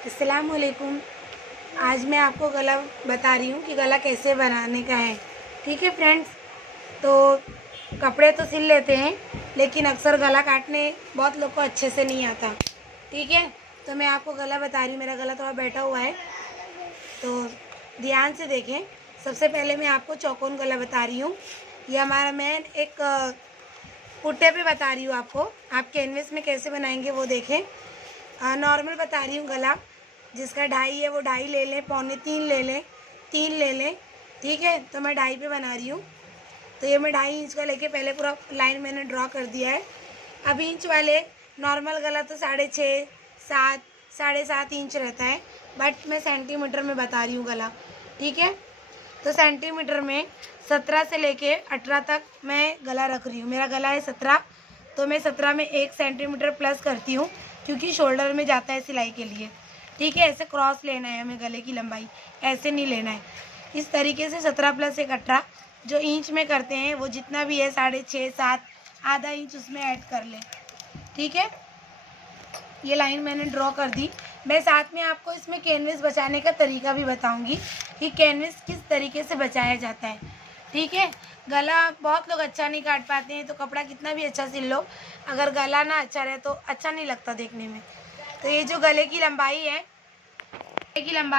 अस्सलामुअलैकुम। आज मैं आपको गला बता रही हूँ कि गला कैसे बनाने का है। ठीक है फ्रेंड्स, तो कपड़े तो सिल लेते हैं लेकिन अक्सर गला काटने बहुत लोग को अच्छे से नहीं आता। ठीक है, तो मैं आपको गला बता रही हूँ। मेरा गला थोड़ा बैठा हुआ है तो ध्यान से देखें। सबसे पहले मैं आपको चौकोन गला बता रही हूँ। ये हमारा मैं एक पुट्टे पे बता रही हूँ आपको। आप कैनवस में कैसे बनाएंगे वो देखें। नॉर्मल बता रही हूँ गला। जिसका 2.5 है वो 2.5 ले लें, 2.25 ले लें, 3 ले लें। ठीक है, तो मैं 2.5 पे बना रही हूँ। तो ये मैं 2.5 इंच का लेके पहले पूरा लाइन मैंने ड्रॉ कर दिया है। अब इंच वाले नॉर्मल गला तो 6.5, 7, 7.5 इंच रहता है, बट मैं सेंटीमीटर में बता रही हूँ गला। ठीक है, तो सेंटीमीटर में 17 से लेके 18 तक मैं गला रख रही हूँ। मेरा गला है 17, तो मैं 17 में 1 सेंटीमीटर प्लस करती हूँ क्योंकि शोल्डर में जाता है सिलाई के लिए। ठीक है, ऐसे क्रॉस लेना है हमें गले की लंबाई, ऐसे नहीं लेना है। इस तरीके से 17 प्लस 1 18 जो इंच में करते हैं वो जितना भी है 6.5 7 आधा इंच उसमें ऐड कर लें। ठीक है, ये लाइन मैंने ड्रॉ कर दी। मैं साथ में आपको इसमें कैनवस बचाने का तरीका भी बताऊंगी कि कैनवस किस तरीके से बचाया जाता है। ठीक है, गला बहुत लोग अच्छा नहीं काट पाते हैं, तो कपड़ा कितना भी अच्छा सिल लो, अगर गला ना अच्छा रहे तो अच्छा नहीं लगता देखने में। तो ये जो गले की लंबाई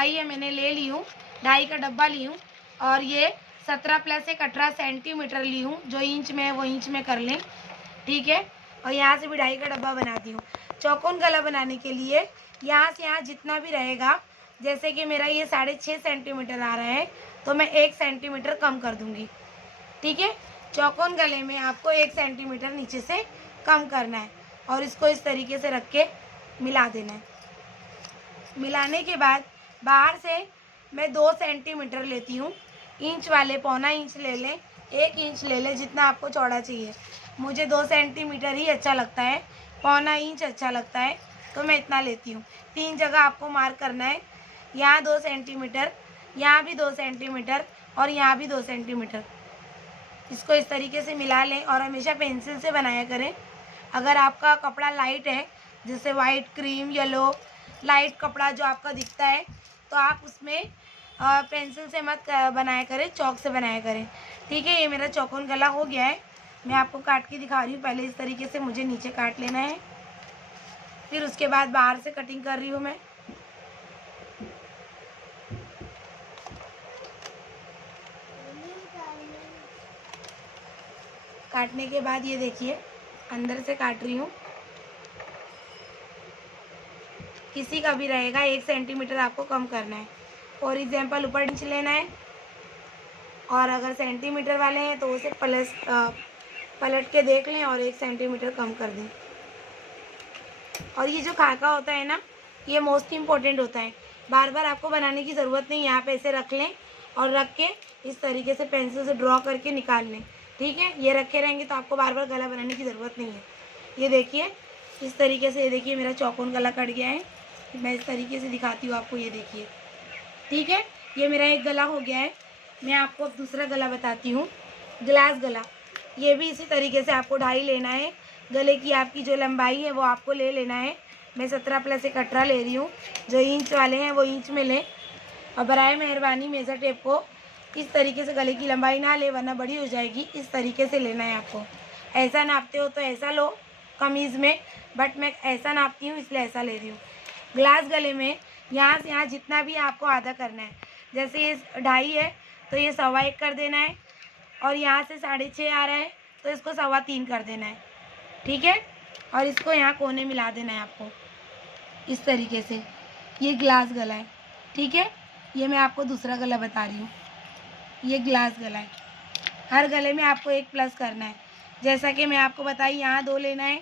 है, मैंने ले ली हूँ, 2.5 का डब्बा ली हूँ और ये 17 प्लस 1 18 सेंटीमीटर ली हूँ। जो इंच में है वो इंच में कर लें। ठीक है, और यहाँ से भी 2.5 का डब्बा बनाती हूँ। चौकोन गला बनाने के लिए यहाँ से यहाँ जितना भी रहेगा, जैसे कि मेरा ये 6.5 सेंटीमीटर आ रहा है, तो मैं 1 सेंटीमीटर कम कर दूँगी। ठीक है, चौकोन गले में आपको 1 सेंटीमीटर नीचे से कम करना है और इसको इस तरीके से रख के मिला देना है। मिलाने के बाद बाहर से मैं 2 सेंटीमीटर लेती हूँ। इंच वाले 1.25 इंच ले लें, 1 इंच ले लें, जितना आपको चौड़ा चाहिए। मुझे 2 सेंटीमीटर ही अच्छा लगता है, 1.25 इंच अच्छा लगता है, तो मैं इतना लेती हूँ। 3 जगह आपको मार्क करना है, यहाँ 2 सेंटीमीटर, यहाँ भी 2 सेंटीमीटर और यहाँ भी 2 सेंटीमीटर। इसको इस तरीके से मिला लें और हमेशा पेंसिल से बनाया करें। अगर आपका कपड़ा लाइट है, जैसे वाइट, क्रीम, येलो, लाइट कपड़ा जो आपका दिखता है, तो आप उसमें पेंसिल से मत बनाया करें, चौक से बनाया करें। ठीक है, ये मेरा चौकोन गला हो गया है। मैं आपको काट के दिखा रही हूँ। पहले इस तरीके से मुझे नीचे काट लेना है, फिर उसके बाद बाहर से कटिंग कर रही हूँ मैं। काटने के बाद ये देखिए अंदर से काट रही हूँ। किसी का भी रहेगा 1 सेंटीमीटर आपको कम करना है। फॉर एग्जाम्पल ऊपर इंच लेना है, और अगर सेंटीमीटर वाले हैं तो उसे पलट के देख लें और 1 सेंटीमीटर कम कर दें। और ये जो खाका होता है ना, ये मोस्ट इम्पॉर्टेंट होता है। बार बार आपको बनाने की ज़रूरत नहीं, यहाँ पे ऐसे रख लें और रख के इस तरीके से पेंसिल से ड्रॉ करके निकाल लें। ठीक है, ये रखे रहेंगे तो आपको बार बार गला बनाने की ज़रूरत नहीं है। ये देखिए इस तरीके से, ये देखिए मेरा चौकोन गला कट गया है। मैं इस तरीके से दिखाती हूँ आपको, ये देखिए। ठीक है, ये मेरा एक गला हो गया है। मैं आपको अब दूसरा गला बताती हूँ, ग्लास गला। ये भी इसी तरीके से आपको 2.5 लेना है। गले की आपकी जो लंबाई है वो आपको ले लेना है। मैं 17 प्लस 1 18 ले रही हूँ। जो इंच वाले हैं वो इंच में लें, और बराए मेहरबानी मेज़र टेप को इस तरीके से गले की लंबाई ना ले, वरना बड़ी हो जाएगी। इस तरीके से लेना है आपको। ऐसा नापते हो तो ऐसा लो कमीज़ में, बट मैं ऐसा नापती हूँ इसलिए ऐसा ले रही हूँ। ग्लास गले में यहाँ से यहाँ जितना भी आपको आधा करना है। जैसे ये 2.5 है तो ये 1.25 कर देना है, और यहाँ से 6.5 आ रहा है तो इसको 3.25 कर देना है। ठीक है, और इसको यहाँ कोने मिला देना है आपको इस तरीके से। ये ग्लास गला है। ठीक है, ये मैं आपको दूसरा गला बता रही हूँ। ये ग्लास गला है। हर गले में आपको 1 प्लस करना है। जैसा कि मैं आपको बताई, यहाँ 2 लेना है,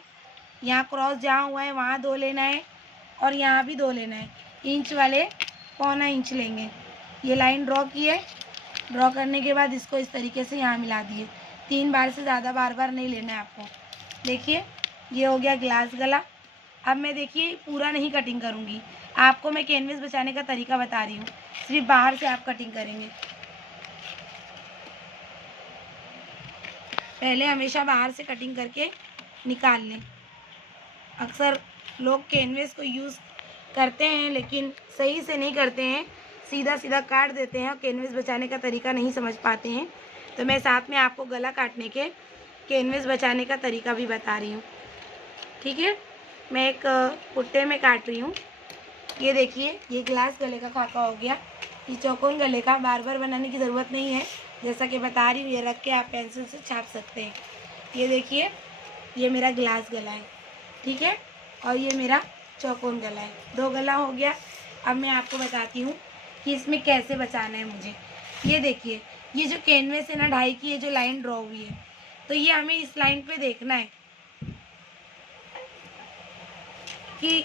यहाँ क्रॉस जहाँ हुआ है वहाँ 2 लेना है, और यहाँ भी 2 लेना है। इंच वाले 1.25 इंच लेंगे। ये लाइन ड्रॉ की है। ड्रॉ करने के बाद इसको इस तरीके से यहाँ मिला दिए। 3 बार से ज़्यादा बार बार नहीं लेना है आपको। देखिए ये हो गया ग्लास गला। अब मैं देखिए पूरा नहीं कटिंग करूँगी, आपको मैं कैनवस बचाने का तरीका बता रही हूँ। सिर्फ बाहर से आप कटिंग करेंगे। पहले हमेशा बाहर से कटिंग करके निकाल लें। अक्सर लोग कैनवस को यूज़ करते हैं लेकिन सही से नहीं करते हैं, सीधा सीधा काट देते हैं और कैनवस बचाने का तरीका नहीं समझ पाते हैं। तो मैं साथ में आपको गला काटने के कैनवस बचाने का तरीका भी बता रही हूँ। ठीक है, मैं एक पुट्टे में काट रही हूँ। ये देखिए, ये ग्लास गले का खाका हो गया। ये चौकोन गले का बार बार बनाने की ज़रूरत नहीं है, जैसा कि बता रही हूँ, ये रख के आप पेंसिल से छाप सकते हैं। ये देखिए, ये मेरा ग्लास गला है, ठीक है, और ये मेरा चौकोन गला है। 2 गला हो गया। अब मैं आपको बताती हूँ कि इसमें कैसे बचाना है मुझे। ये देखिए, ये जो कैनवस है ना, 2.5 की ये जो लाइन ड्रॉ हुई है, तो ये हमें इस लाइन पे देखना है कि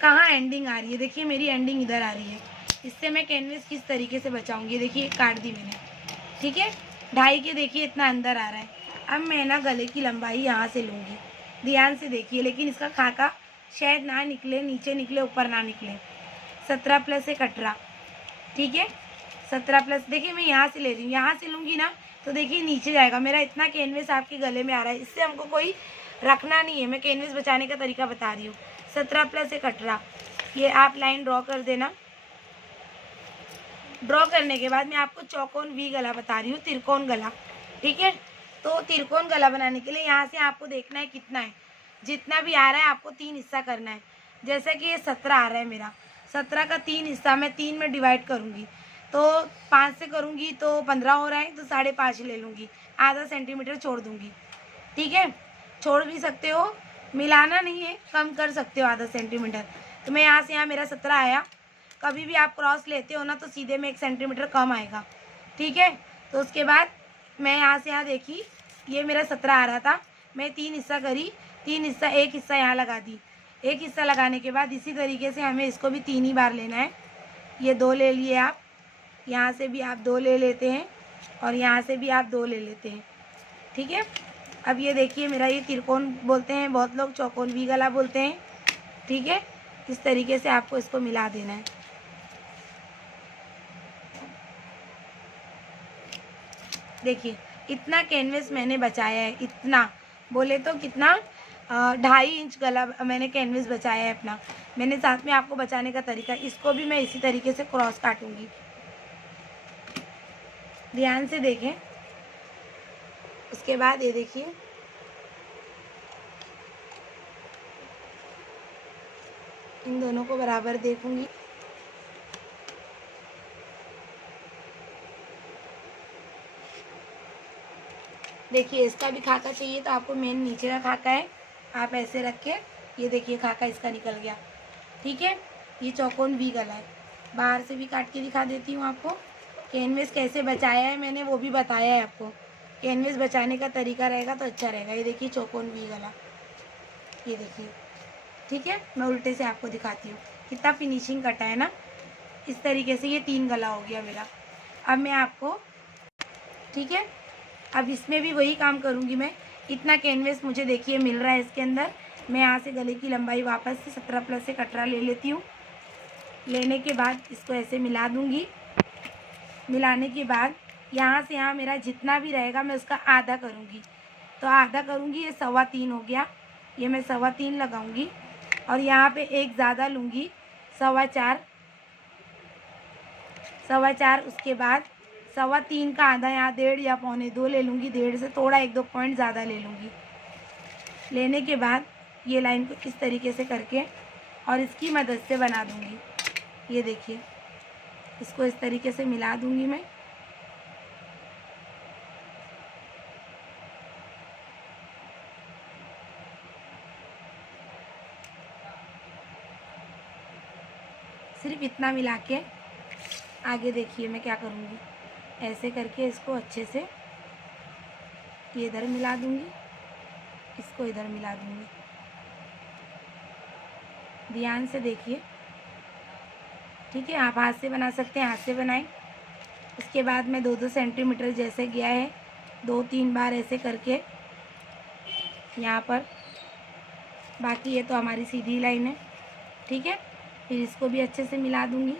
कहाँ एंडिंग आ रही है। देखिए, मेरी एंडिंग इधर आ रही है। इससे मैं कैनवस किस तरीके से बचाऊंगी। देखिए, काट दी मैंने, ठीक है, 2.5 के देखिए इतना अंदर आ रहा है। अब मैं ना गले की लंबाई यहाँ से लूँगी, ध्यान से देखिए, लेकिन इसका खाका शायद ना निकले, नीचे निकले, ऊपर ना निकले। 17 प्लस 1 18, ठीक है, 17 प्लस, देखिए मैं यहाँ से ले रही हूँ, यहाँ से लूँगी ना तो देखिए नीचे जाएगा। मेरा इतना कैनवस आपके गले में आ रहा है, इससे हमको कोई रखना नहीं है। मैं कैनवस बचाने का तरीका बता रही हूँ। 17 प्लस 1 18, ये आप लाइन ड्रॉ कर देना। ड्रॉ करने के बाद मैं आपको चौकोन वी गला बता रही हूँ, त्रिकोण गला, ठीक है। तो त्रिकोण गला बनाने के लिए यहाँ से आपको देखना है कितना है, जितना भी आ रहा है आपको 3 हिस्सा करना है। जैसे कि ये 17 आ रहा है मेरा, 17 का 3 हिस्सा मैं 3 में डिवाइड करूँगी, तो 5 से करूँगी तो 15 हो रहा है, तो 5.5 ले लूँगी, आधा सेंटीमीटर छोड़ दूँगी, ठीक है। छोड़ भी सकते हो, मिलाना नहीं है, कम कर सकते हो आधा सेंटीमीटर। तो मैं यहाँ से यहाँ मेरा 17 आया। कभी भी आप क्रॉस लेते हो ना तो सीधे में 1 सेंटीमीटर कम आएगा, ठीक है। तो उसके बाद मैं यहाँ से यहाँ देखी, ये मेरा 17 आ रहा था, मैं 3 हिस्सा करी, 3 हिस्सा, 1 हिस्सा यहाँ लगा दी। 1 हिस्सा लगाने के बाद इसी तरीके से हमें इसको भी 3 ही बार लेना है। ये 2 ले लिए आप, यहाँ से भी आप 2 ले लेते हैं, और यहाँ से भी आप 2 ले लेते हैं, ठीक है। अब ये देखिए, मेरा ये त्रिकोण बोलते हैं बहुत लोग, चौकोन वी गला बोलते हैं, ठीक है। इस तरीके से आपको इसको मिला देना है। देखिए, इतना कैनवस मैंने बचाया है, इतना बोले तो कितना 2.5 इंच गला मैंने कैनवस बचाया है अपना। मैंने साथ में आपको बचाने का तरीका, इसको भी मैं इसी तरीके से क्रॉस काटूंगी, ध्यान से देखें। उसके बाद ये देखिए, इन दोनों को बराबर देखूंगी। देखिए, इसका भी खाका चाहिए तो आपको मेन नीचे का खाका है, आप ऐसे रख के, ये देखिए खाका इसका निकल गया, ठीक है। ये चौकोन वी गला है। बाहर से भी काट के दिखा देती हूँ आपको। कैनवस कैसे बचाया है मैंने वो भी बताया है आपको। कैनवस बचाने का तरीका रहेगा तो अच्छा रहेगा। ये देखिए चौकोन वी गला, ये देखिए, ठीक है। मैं उल्टे से आपको दिखाती हूँ, कितना फिनिशिंग कटा है ना। इस तरीके से ये 3 गला हो गया मेरा। अब मैं आपको, ठीक है, अब इसमें भी वही काम करूँगी मैं। इतना कैनवस मुझे देखिए मिल रहा है इसके अंदर। मैं यहाँ से गले की लंबाई वापस से 17 प्लस 1 18 ले लेती हूँ। लेने के बाद इसको ऐसे मिला दूँगी। मिलाने के बाद यहाँ से यहाँ मेरा जितना भी रहेगा मैं उसका आधा करूँगी। तो आधा करूँगी, ये 3.25 हो गया, ये मैं 3.25 लगाऊँगी। और यहाँ पे एक ज़्यादा लूँगी, 4.25, 4.25। उसके बाद 3.25 का आधा यहाँ 1.5 या 1.25 ले लूँगी, 1.5 से थोड़ा 1-2 पॉइंट ज़्यादा ले लूँगी। लेने के बाद ये लाइन को इस तरीके से करके और इसकी मदद से बना दूँगी। ये देखिए, इसको इस तरीके से मिला दूँगी मैं। सिर्फ इतना मिला के आगे देखिए मैं क्या करूँगी, ऐसे करके इसको अच्छे से ये इधर मिला दूँगी, इसको इधर मिला दूँगी। ध्यान से देखिए, ठीक है। आप हाथ से बना सकते हैं, हाथ से बनाएं। उसके बाद मैं 2-2 सेंटीमीटर जैसे गया है 2-3 बार ऐसे करके यहाँ पर, बाकी ये तो हमारी सीधी लाइन है, ठीक है। फिर इसको भी अच्छे से मिला दूँगी।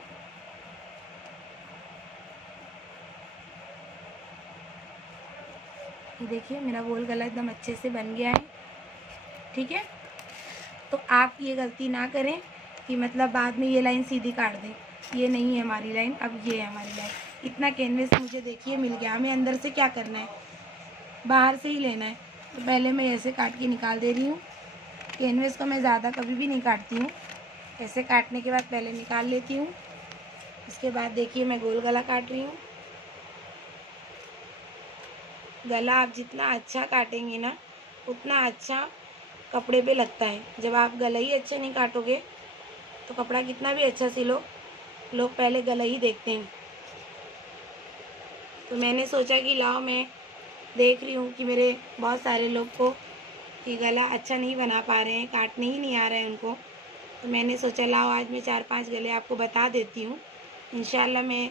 ये देखिए मेरा गोल गला एकदम अच्छे से बन गया है, ठीक है। तो आप ये गलती ना करें कि मतलब बाद में ये लाइन सीधी काट दे। ये नहीं है हमारी लाइन, अब ये है हमारी लाइन। इतना कैनवस मुझे देखिए मिल गया। हमें अंदर से क्या करना है, बाहर से ही लेना है। तो पहले मैं ऐसे काट के निकाल दे रही हूँ। कैनवस को मैं ज़्यादा कभी भी नहीं काटती हूँ। ऐसे काटने के बाद पहले निकाल लेती हूँ। इसके बाद देखिए मैं गोल गला काट रही हूँ। गला आप जितना अच्छा काटेंगे ना उतना अच्छा कपड़े पे लगता है। जब आप गला ही अच्छे नहीं काटोगे तो कपड़ा कितना भी अच्छा सिलो, लोग पहले गला ही देखते हैं। तो मैंने सोचा कि लाओ, मैं देख रही हूँ कि मेरे बहुत सारे लोग को कि गला अच्छा नहीं बना पा रहे हैं, काटने ही नहीं आ रहा है उनको। तो मैंने सोचा लाओ आज मैं 4-5 गले आपको बता देती हूँ। इंशाल्लाह मैं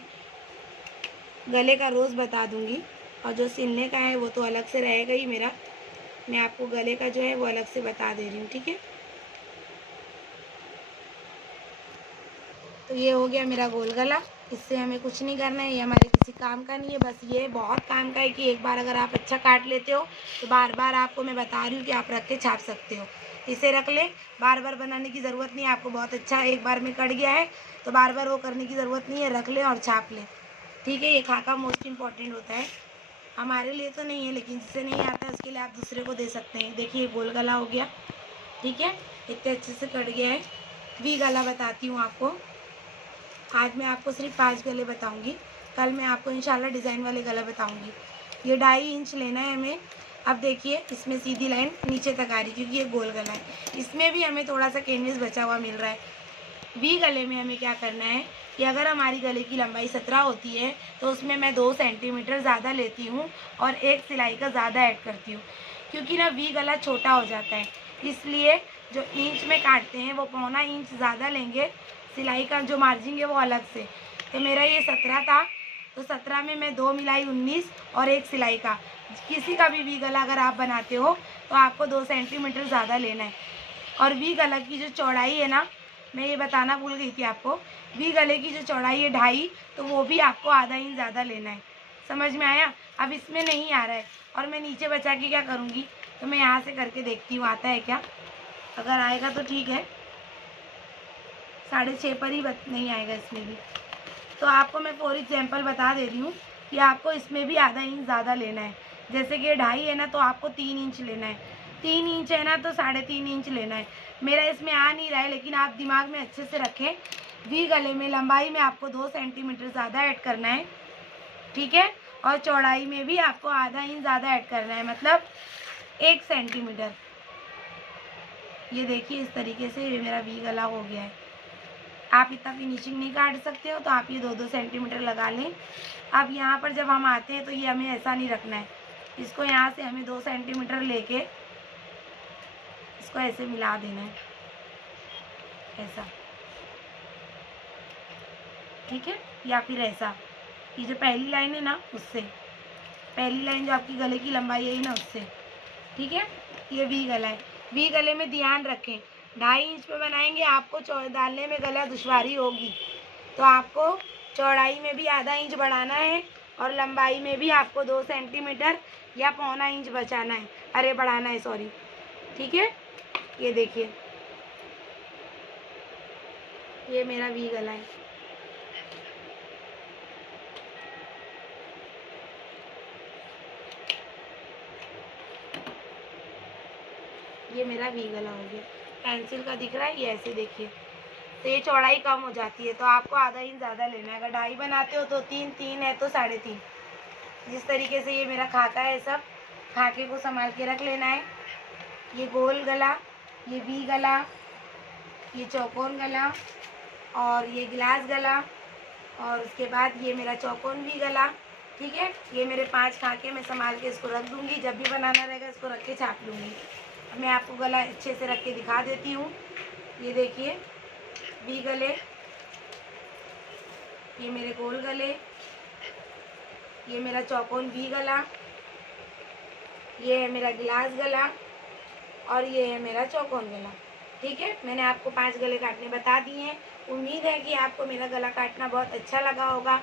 गले का रोज़ बता दूँगी, और जो सिलने का है वो तो अलग से रहेगा ही मेरा। मैं आपको गले का जो है वो अलग से बता दे रही हूँ, ठीक है। तो ये हो गया मेरा गोल गला। इससे हमें कुछ नहीं करना है, ये हमारे किसी काम का नहीं है। बस ये बहुत काम का है कि एक बार अगर आप अच्छा काट लेते हो तो बार बार आपको मैं बता रही हूँ कि आप रख के छाप सकते हो। इसे रख ले, बार बार बनाने की ज़रूरत नहीं है आपको। बहुत अच्छा एक बार में कट गया है तो बार बार वो करने की ज़रूरत नहीं है, रख ले और छाप ले, ठीक है। ये खाका मोस्ट इम्पॉर्टेंट होता है, हमारे लिए तो नहीं है, लेकिन जिसे नहीं आता है उसके लिए आप दूसरे को दे सकते हैं। देखिए गोल गला हो गया, ठीक है, इतने अच्छे से कट गया है। वी गला बताती हूँ आपको। आज मैं आपको सिर्फ 5 गले बताऊंगी, कल मैं आपको इंशाल्लाह डिज़ाइन वाले गला बताऊंगी। ये 2.5 इंच लेना है हमें। अब देखिए इसमें सीधी लाइन नीचे तक आ रही क्योंकि ये गोल गला है। इसमें भी हमें थोड़ा सा कैनवस बचा हुआ मिल रहा है। वी गले में हमें क्या करना है कि अगर हमारी गले की लंबाई 17 होती है तो उसमें मैं 2 सेंटीमीटर ज़्यादा लेती हूँ और एक सिलाई का ज़्यादा ऐड करती हूँ, क्योंकि ना वी गला छोटा हो जाता है। इसलिए जो इंच में काटते हैं वो 1.25 इंच ज़्यादा लेंगे, सिलाई का जो मार्जिन है वो अलग से। तो मेरा ये 17 था, तो 17 में मैं 2 मिलाई 19 और एक सिलाई का। किसी का भी वी गला अगर आप बनाते हो तो आपको 2 सेंटीमीटर ज़्यादा लेना है। और वी गला की जो चौड़ाई है ना, मैं ये बताना भूल गई थी आपको, वी गले की जो चौड़ाई है 2.5, तो वो भी आपको आधा इंच ज़्यादा लेना है। समझ में आया। अब इसमें नहीं आ रहा है और मैं नीचे बचा के क्या करूँगी, तो मैं यहाँ से करके देखती हूँ आता है क्या। अगर आएगा तो ठीक है, 6.5 पर ही नहीं आएगा इसमें भी। तो आपको मैं फॉर एग्जाम्पल बता दे रही हूँ कि आपको इसमें भी आधा इंच ज़्यादा लेना है। जैसे कि 2.5 है ना तो आपको 3 इंच लेना है, 3 इंच है ना तो 3.5 इंच लेना है। मेरा इसमें आ नहीं रहा है, लेकिन आप दिमाग में अच्छे से रखें। वी गले में लंबाई में आपको 2 सेंटीमीटर ज़्यादा ऐड करना है, ठीक है, और चौड़ाई में भी आपको आधा इंच ज़्यादा ऐड करना है, मतलब 1 सेंटीमीटर। ये देखिए इस तरीके से ये मेरा वी गला हो गया है। आप इतना फिनिशिंग नहीं काट सकते हो तो आप ये 2-2 सेंटीमीटर लगा लें। अब यहाँ पर जब हम आते हैं तो ये हमें ऐसा नहीं रखना है, इसको यहाँ से हमें 2 सेंटीमीटर लेके इसको ऐसे मिला देना है, ऐसा, ठीक है, या फिर ऐसा। ये जो पहली लाइन है ना उससे, पहली लाइन जो आपकी गले की लंबाई है ना उससे, ठीक है। ये वी गला है। वी गले में ध्यान रखें 2.5 इंच पे बनाएंगे, आपको डालने में गला दुश्वारी होगी, तो आपको चौड़ाई में भी आधा इंच बढ़ाना है और लंबाई में भी आपको 2 सेंटीमीटर या 1.25 इंच बचाना है, अरे बढ़ाना है सॉरी, ठीक है। ये देखिए ये मेरा वी गला है। ये मेरा वी गला हो गया, पेंसिल का दिख रहा है, ये ऐसे देखिए। तो ये चौड़ाई कम हो जाती है तो आपको आधा इंच ज़्यादा लेना है। अगर 2.5 बनाते हो तो 3, 3 है तो 3.5। जिस तरीके से ये मेरा खाका है, सब खाके को संभाल के रख लेना है। ये गोल गला, ये वी गला, ये चौकोन गला और ये गिलास गला, और उसके बाद ये मेरा चौकोन वी गला, ठीक है। ये मेरे 5 खाके मैं संभाल के इसको रख दूँगी, जब भी बनाना रहेगा इसको रख के छाप लूँगी। अब मैं आपको गला अच्छे से रख के दिखा देती हूँ। ये देखिए वी गले, ये मेरे गोल गले, ये मेरा चौकोन वी गला, ये है मेरा गिलास गला और ये है मेरा चौकोन गला, ठीक है। मैंने आपको 5 गले काटने बता दिए हैं। उम्मीद है कि आपको मेरा गला काटना बहुत अच्छा लगा होगा।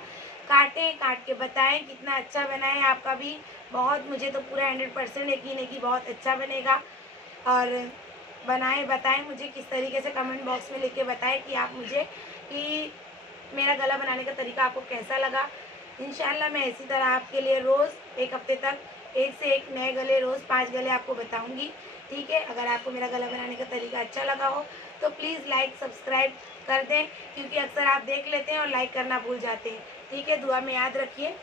काटें, काट के बताएं कितना अच्छा बना है आपका भी। बहुत, मुझे तो पूरा 100% यकीन है कि बहुत अच्छा बनेगा। और बनाएं, बताएं मुझे किस तरीके से, कमेंट बॉक्स में लिख के बताएं कि आप मुझे कि मेरा गला बनाने का तरीका आपको कैसा लगा। इंशाल्लाह मैं इसी तरह आपके लिए रोज़ एक हफ्ते तक एक से एक नए गले, रोज़ 5 गले आपको बताऊंगी। ठीक है, अगर आपको मेरा गला बनाने का तरीका अच्छा लगा हो तो प्लीज़ लाइक सब्सक्राइब कर दें, क्योंकि अक्सर आप देख लेते हैं और लाइक करना भूल जाते हैं। ठीक है, दुआ में याद रखिए।